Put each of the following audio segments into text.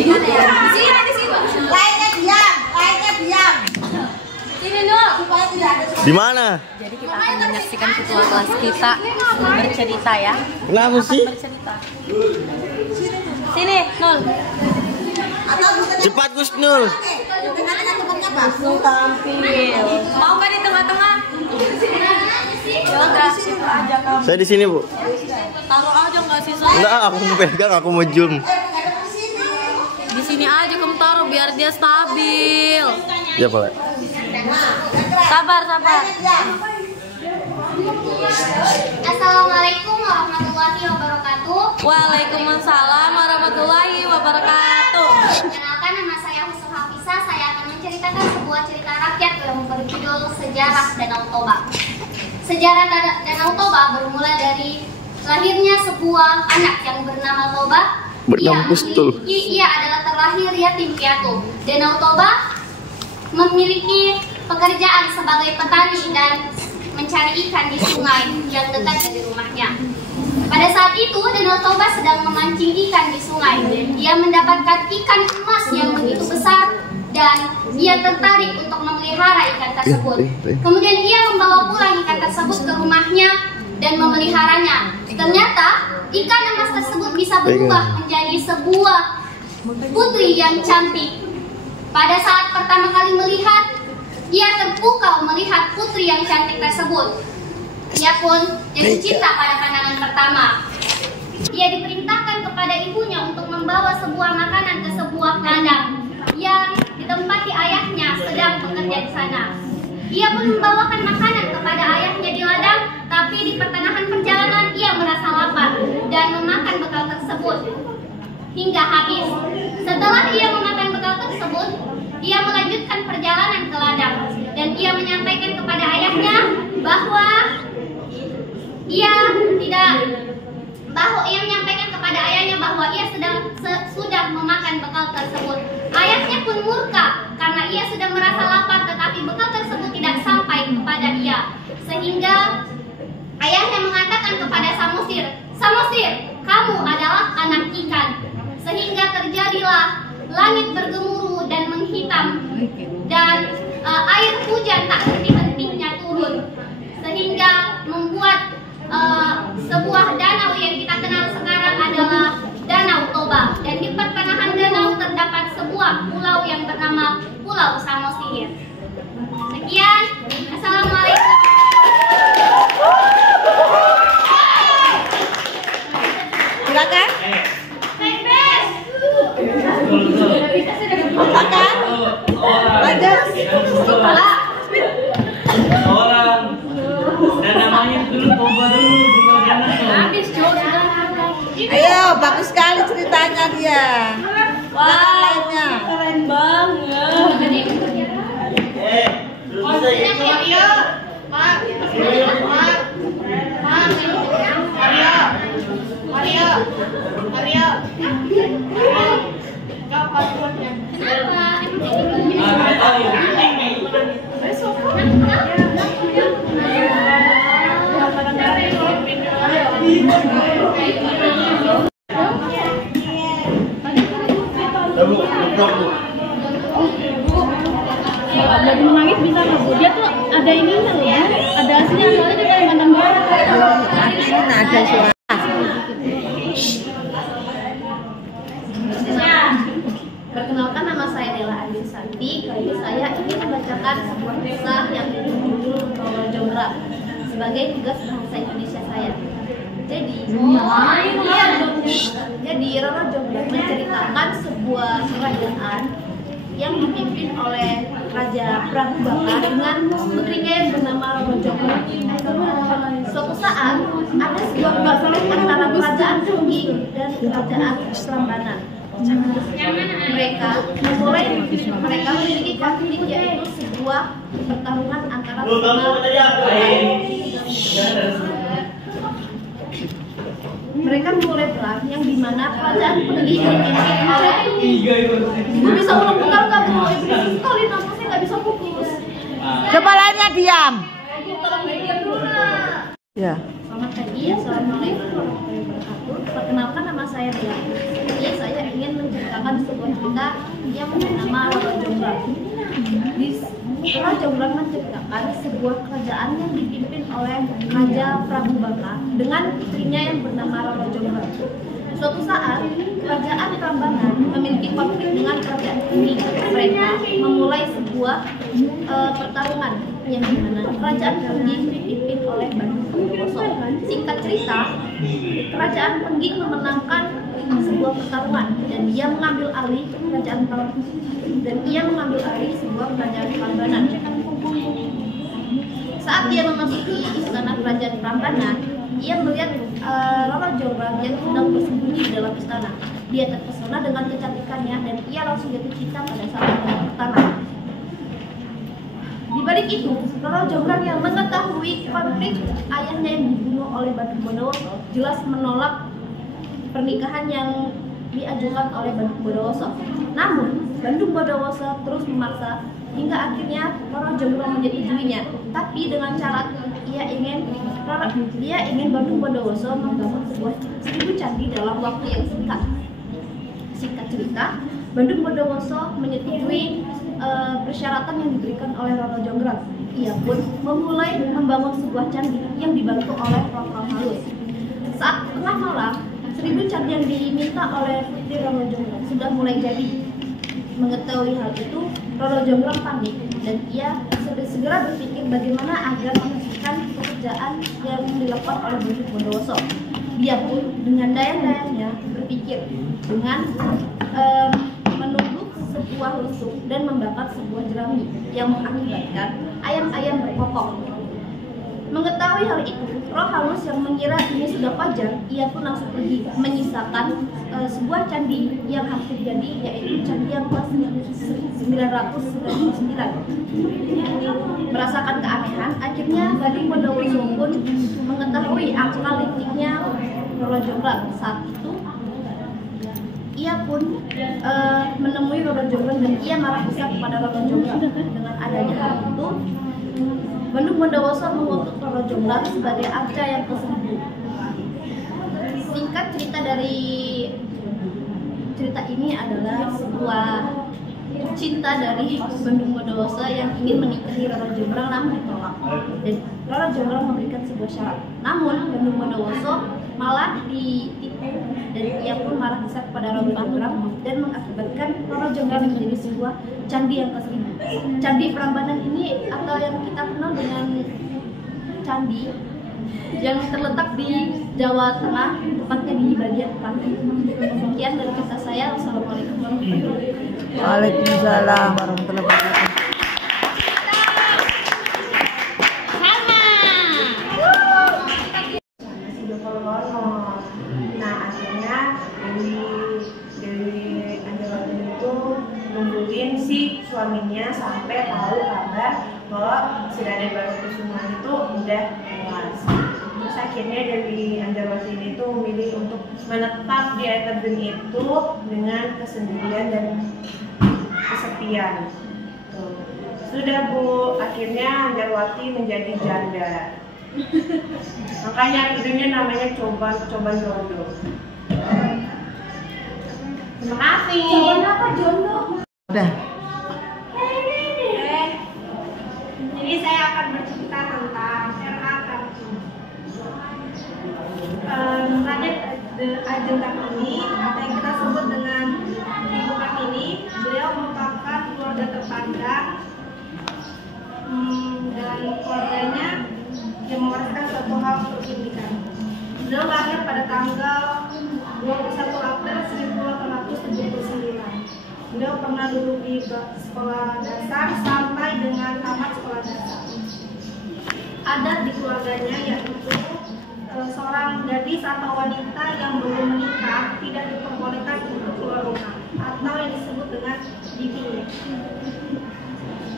Di mana ya? Di sini. Lainnya diam. Sini Nul. Supaya tidak ada. Di mana? Jadi kita akan menyaksikan ketua kelas kita bercerita ya. Kenapa sih? Bercerita. Sini, Nul. Cepat Gus Nul. Langsung tampil. Mau nggak di tengah-tengah? Udah, situ aja kamu. Saya di sini, Bu. Taruh aja nggak sih? Enggak, aku mau pegang, aku mau zoom. Di sini aja kamu taruh biar dia stabil. Ya, boleh. Sabar. Assalamualaikum warahmatullahi wabarakatuh. Waalaikumsalam warahmatullahi wabarakatuh. Kenalkan, nama saya Husnul Hafizah. Saya akan menceritakan sebuah cerita rakyat yang berjudul Sejarah Danau Toba. Sejarah Danau Toba bermula dari lahirnya sebuah anak yang bernama Toba. Ia adalah terlahir yatim piatu. Danau Toba memiliki pekerjaan sebagai petani dan mencari ikan di sungai yang dekat dari rumahnya. Pada saat itu, Danau Toba sedang memancing ikan di sungai. Dia mendapatkan ikan emas yang begitu besar dan ia tertarik untuk memelihara ikan tersebut. Kemudian ia membawa pulang ikan tersebut ke rumahnya dan memeliharanya. Ternyata ikan emas tersebut bisa berubah menjadi sebuah putri yang cantik. Pada saat pertama kali melihat, ia terpukau melihat putri yang cantik tersebut. Ia pun jatuh cinta pada pandangan pertama. Ia diperintahkan kepada ibunya untuk membawa sebuah makanan ke sebuah ladang yang ditempati ayahnya sedang bekerja di sana. Ia pun membawakan makanan kepada ayahnya di ladang, tapi di pertengahan perjalanan ia merasa lapar dan memakan bekal tersebut hingga habis. Setelah ia memakan bekal tersebut, ia melanjutkan perjalanan ke ladang dan ia menyampaikan kepada ayahnya bahwa ia menyampaikan kepada ayahnya bahwa ia sudah memakan bekal tersebut. Ayahnya pun murka karena ia sudah merasa lapar tetapi bekal tersebut tidak sampai kepada ia. Sehingga ayahnya mengatakan kepada Samosir, "Samosir, kamu adalah anak ikan." Sehingga terjadilah langit bergemuruh dan menghitam dan air hujan tak henti-hentinya turun sehingga membuat sebuah danau yang kita kenal sekarang adalah Danau Toba, dan di pertengahan danau terdapat sebuah pulau yang bernama Pulau Samosir. Sekian, assalamualaikum. Silakan. Orang dan namanya dulu Toba dulu bukan Ayo, bagus sekali ceritanya dia. Lainnya. Keren banget. Dari menangis bisa nggak Bu? Dia tuh ada ininya loh, ada hasilnya, soalnya dia dari Kalimantan Barat. Ada suara. Perkenalkan, nama saya Dela Andi Santi. Kali ini saya ingin membacakan sebuah kisah yang berjudul Roro Jonggrang sebagai tugas bahasa Indonesia saya. Jadi Roro Jonggrang menceritakan sebuah kerajaan yang dipimpin oleh Raja Prabu Baka dengan putrinya yang bernama Roro Jonggrang. Suatu saat ada sebuah konflik antara kerajaan Tinggi dan kerajaan Prambanan. Mereka memiliki konflik, yaitu sebuah pertarungan antara mereka mulai perang yang dimana kerajaan Tinggi dipimpin oleh bisa ulang bentar nggak Bu? Sekali nama saya nggak bisa fokus. Kepalanya diam. Tolong diam dulu. Ya. Selamat pagi, assalamualaikum warahmatullahi wabarakatuh. Perkenalkan, nama saya Bella. Jadi saya ingin menceritakan sebuah cerita yang bernama Roro Jonggrang. Roro Jonggrang menceritakan sebuah kerajaan yang dipimpin oleh Raja Prabu Baka dengan istrinya yang bernama Roro Jonggrang. Suatu saat, kerajaan Prambanan memiliki konflik dengan kerajaan Kediri. Mereka memulai sebuah pertarungan yang dimana kerajaan Kediri dipimpin oleh Bandung Bondowoso. Singkat cerita, kerajaan Kediri memenangkan sebuah pertarungan dan ia mengambil alih sebuah kerajaan Prambanan. Saat dia memasuki istana kerajaan Prambanan, ia melihat Roro Jonggrang yang sedang bersembunyi di dalam istana. Dia terpesona dengan kecantikannya dan ia langsung jatuh cinta pada saat yang pertama. Di balik itu, Roro Jonggrang yang mengetahui konflik ayahnya yang dibunuh oleh Bandung Bondowoso jelas menolak pernikahan yang diajukan oleh Bandung Bondowoso. Namun, Bandung Bondowoso terus memaksa hingga akhirnya Roro Jonggrang menyetujuinya. Tapi dengan syarat ia ingin Bandung Bondowoso membangun sebuah 1000 candi dalam waktu yang singkat. Singkat cerita, Bandung Bondowoso menyetujui persyaratan yang diberikan oleh Roro Jonggrang. Ia pun memulai membangun sebuah candi yang dibantu oleh roh-roh halus. Saat tengah malam, 1000 candi yang diminta oleh putri Roro Jonggrang sudah mulai jadi. Mengetahui hal itu, Roro Jonggrang panik dan ia segera berpikir bagaimana agar menghasilkan pekerjaan yang dilakukan oleh Bandung Bondowoso. Dia pun dengan daya-dayanya berpikir dengan menunduk sebuah lusuk dan membakar sebuah jerami yang mengakibatkan ayam-ayam berkokok. Mengetahui hal itu, roh halus yang mengira ini sudah wajar, ia pun langsung pergi menyisakan sebuah candi yang hampir jadi, yaitu candi yang kelas 999. Merasakan keanehan, akhirnya Bandung Bondowoso pun mengetahui akal liciknya Roro Jonggrang. Saat itu ia pun menemui Roro Jonggrang dan ia marah besar kepada Roro Jonggrang. Dengan adanya hal itu, Bandung Bondowoso mengutuk Roro Jonggrang sebagai arca yang ke-1000. Singkat cerita dari cerita ini adalah sebuah cinta dari Bandung Bondowoso yang ingin menikahi Roro Jonggrang namun ditolak. Dan Roro Jonggrang memberikan sebuah syarat. Namun Bandung Bondowoso malah ditipu dan ia pun marah besar kepada Roro Jonggrang dan mengakibatkan Roro Jonggrang menjadi sebuah candi yang ke-1000. Candi Prambanan ini atau yang kita kenal dengan candi yang terletak di Jawa Tengah, tepatnya di bagian Klaten. Sekian dari kisah saya. Wassalamualaikum warahmatullahi wabarakatuh. Waalaikumsalam warahmatullahi wabarakatuh. Nah, akhirnya Dewi Anjawati itu nungguin si suaminya sampai tahu kabar bahwa si Raden Barukusuma itu udah tewas. Terus akhirnya Dewi Anjawati itu memilih untuk menetap di air terjun itu dengan kesendirian dan kesepian. Tuh. Sudah Bu, akhirnya Anjawati menjadi janda. Makanya judulnya namanya Coban Jondo. Terima kasih. Coban apa jondo? Udah. Jadi saya akan bercerita tentang R.A. Kartini. Raden Ajeng Kartini atau yang kita sebut dengan Ibu Kartini, beliau merupakan keluarga terpandang dan keluarganya yang mewariskan suatu hal pendidikan. Beliau lahir pada tanggal 21 April 1879. Beliau pernah duduk di sekolah dasar sampai dengan tamat sekolah dasar. Adat di keluarganya yaitu seorang gadis atau wanita yang belum menikah tidak diperbolehkan untuk keluar rumah atau yang disebut dengan bibinya.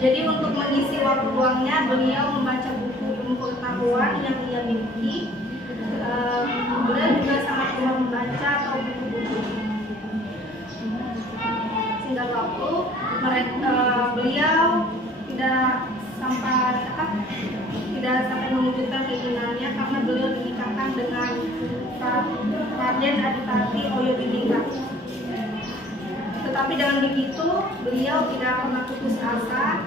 Jadi untuk mengisi waktu luangnya beliau membaca buku ilmu pengetahuan yang ia miliki. Beliau juga sangat gemar membaca atau buku-buku. Singkat waktu, beliau tidak tidak sampai mewujudkan keinginannya karena beliau dinikahkan dengan Raden Adipati Oyodiningrat. Tetapi dengan begitu beliau tidak pernah putus asa,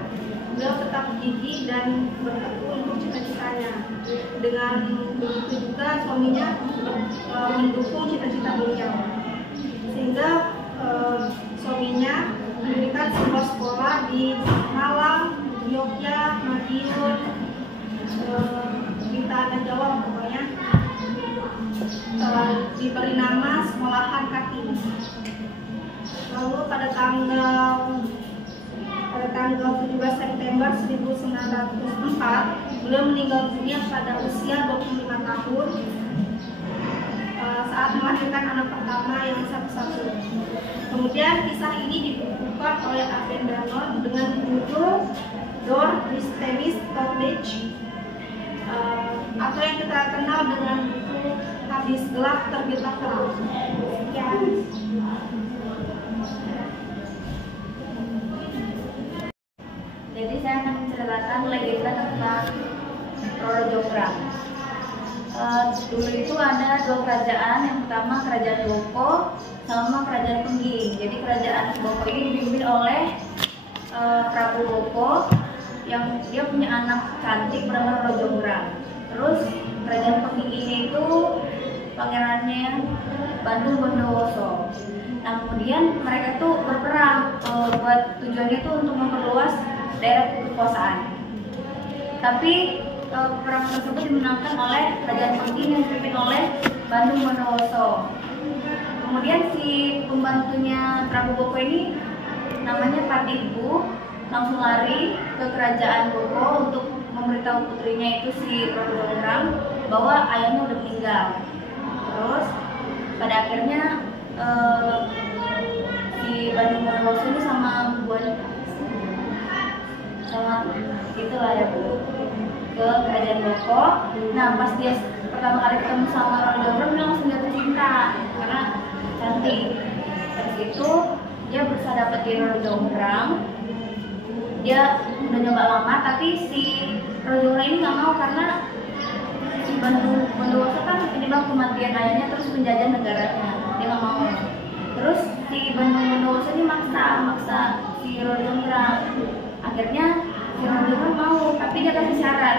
beliau tetap gigih dan bertekun untuk cita-citanya. Dengan begitu juga suaminya mendukung cita-cita beliau, sehingga suaminya mendirikan sebuah sekolah di Malang, Yogyakarta, Madiun, di tanah Jawa pokoknya, diberi nama Sekolahan Kartini. Lalu pada tanggal 17 September 1904 beliau meninggal dunia pada usia 25 tahun saat melahirkan anak pertama yang satu-satu. Kemudian kisah ini dibukukan oleh Aben Danon dengan judul Door Mysteries College, atau yang kita kenal dengan buku Habis Gelap Terbitlah Terang. Sekian. Jadi saya akan menceritakan legenda tentang Roro Jonggrang. Dulu itu ada dua kerajaan, yang pertama kerajaan Boko sama kerajaan Pengging. Jadi kerajaan Boko ini dipimpin oleh Prabu Boko yang dia punya anak cantik bernama Roro Jonggrang. Terus kerajaan Pengging ini itu pangerannya Bandung Bondowoso. Nah kemudian mereka tuh berperang buat tujuannya itu untuk memperluas daerah kekuasaan. Tapi perang tersebut dimenangkan oleh kerajaan Pengging yang dipimpin oleh Bandung Bondowoso. Kemudian si pembantunya Prabu Boko ini namanya Patibu langsung lari ke kerajaan Boko untuk memberitahu putrinya itu si Roro Jonggrang bahwa ayahnya udah meninggal. Terus pada akhirnya si Bandung Bondowoso ini sama itulah ya Bu, ke kerajaan Boko. Nah pas dia pertama kali ketemu sama Roro Jonggrang dia langsung jatuh cinta karena cantik. Terus itu dia berusaha dapetin Roro Jonggrang. Dia udah nyoba lama tapi si Roro Jonggrang ini nggak mau karena si Bandung Bondowoso kan penyebab kematian ayahnya terus menjajah negaranya. Dia nggak mau. Terus si Bandung Bondowoso ini maksa si Roro Jonggrang. Akhirnya si Roro Jonggrang mau, tapi dia kasih syarat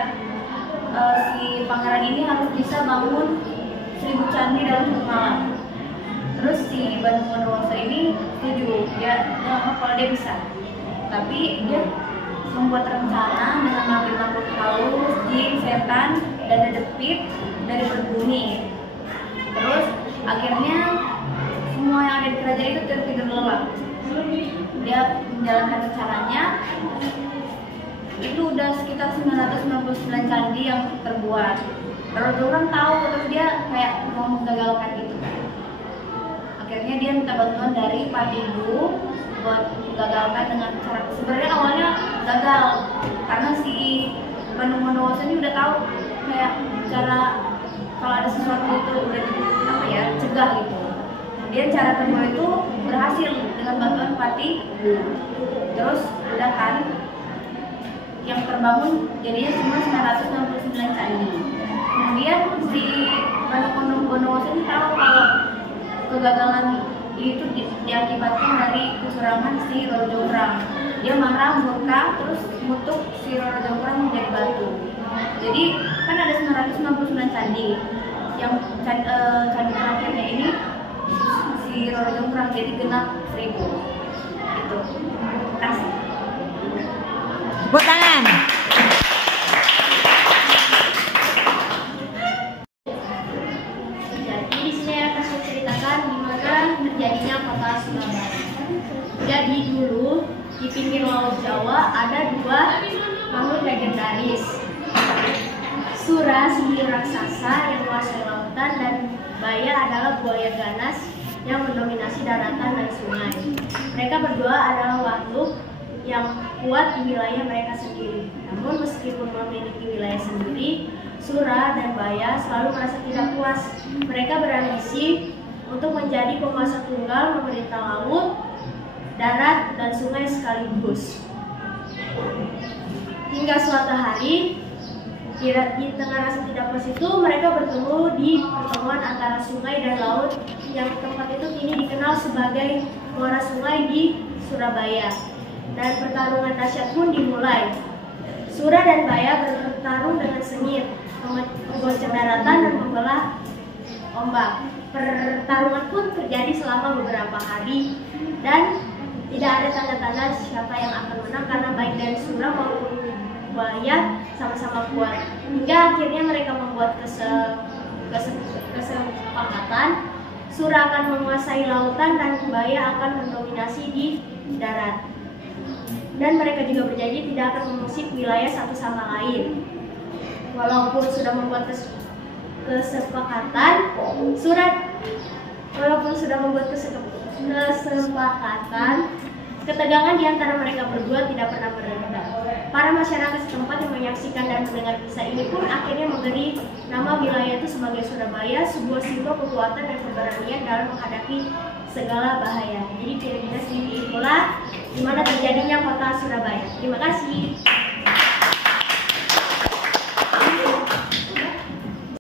si pangeran ini harus bisa bangun 1000 candi dalam 1 malam. Terus si Bandung Bondowoso ini setuju, dia ngomong kalau dia bisa. Tapi dia membuat rencana dengan mengambil makhluk halus, jin, setan, dan dedepit dari berbumi. Terus akhirnya semua yang ada di kerajaan itu tertidur lelap. Dia menjalankan rencananya. Itu udah sekitar 999 candi yang terbuat. Roro Jonggrang tahu, terus dia kayak mau menggagalkan itu. Akhirnya dia minta bantuan dari Patibu buat menggagalkan dengan cara, sebenarnya awalnya gagal karena si Bandung Bondowoso ini udah tahu kayak cara kalau ada sesuatu itu udah cegah gitu. Kemudian cara kedua itu berhasil dengan bantuan Patibu. Terus udah kan yang terbangun jadinya cuma 999 candi. Kemudian si Bandung Bondowoso ini tahu kalau kegagalan itu diakibatkan dari kecurangan si Roro Jonggrang. Dia marah, murka, terus mengutuk si Roro Jonggrang menjadi batu. Jadi kan ada 999 candi. Yang candi terakhirnya ini si Roro Jonggrang, jadi genap 1000. Itu. Terima kasih. Tepuk tangan. Jadi di sini akan saya ceritakan gimana terjadinya kota Surabaya. Jadi dulu di pinggir Laut Jawa ada dua makhluk legendaris. Sura, si raksasa yang menguasai lautan, dan Baya adalah buaya ganas yang mendominasi daratan dan sungai. Mereka berdua adalah makhluk yang kuat di wilayah mereka sendiri. Namun meskipun memiliki wilayah sendiri, Sura dan Baya selalu merasa tidak puas. Mereka berambisi untuk menjadi penguasa tunggal, memerintah laut, darat, dan sungai sekaligus. Hingga suatu hari di tengah rasa tidak puas itu mereka bertemu di pertemuan antara sungai dan laut yang tempat itu kini dikenal sebagai Muara Sungai di Surabaya. Dan pertarungan dahsyat pun dimulai. Sura dan Baya bertarung dengan sengit, menggoncang daratan dan membelah ombak. Pertarungan pun terjadi selama beberapa hari dan tidak ada tanda-tanda siapa yang akan menang karena baik dari Sura maupun Baya sama-sama kuat. Hingga akhirnya mereka membuat kesepakatan. Sura akan menguasai lautan dan Baya akan mendominasi di darat. Dan mereka juga berjanji tidak akan mengusik wilayah satu sama lain. Walaupun sudah membuat kesepakatan, ketegangan di antara mereka berdua tidak pernah mereda. Para masyarakat setempat yang menyaksikan dan mendengar kisah ini pun akhirnya memberi nama wilayah itu sebagai Surabaya, sebuah simbol kekuatan dan keberanian dalam menghadapi segala bahaya. Jadi kira-kira seperti itulah di mana terjadinya kota Surabaya. Terima kasih.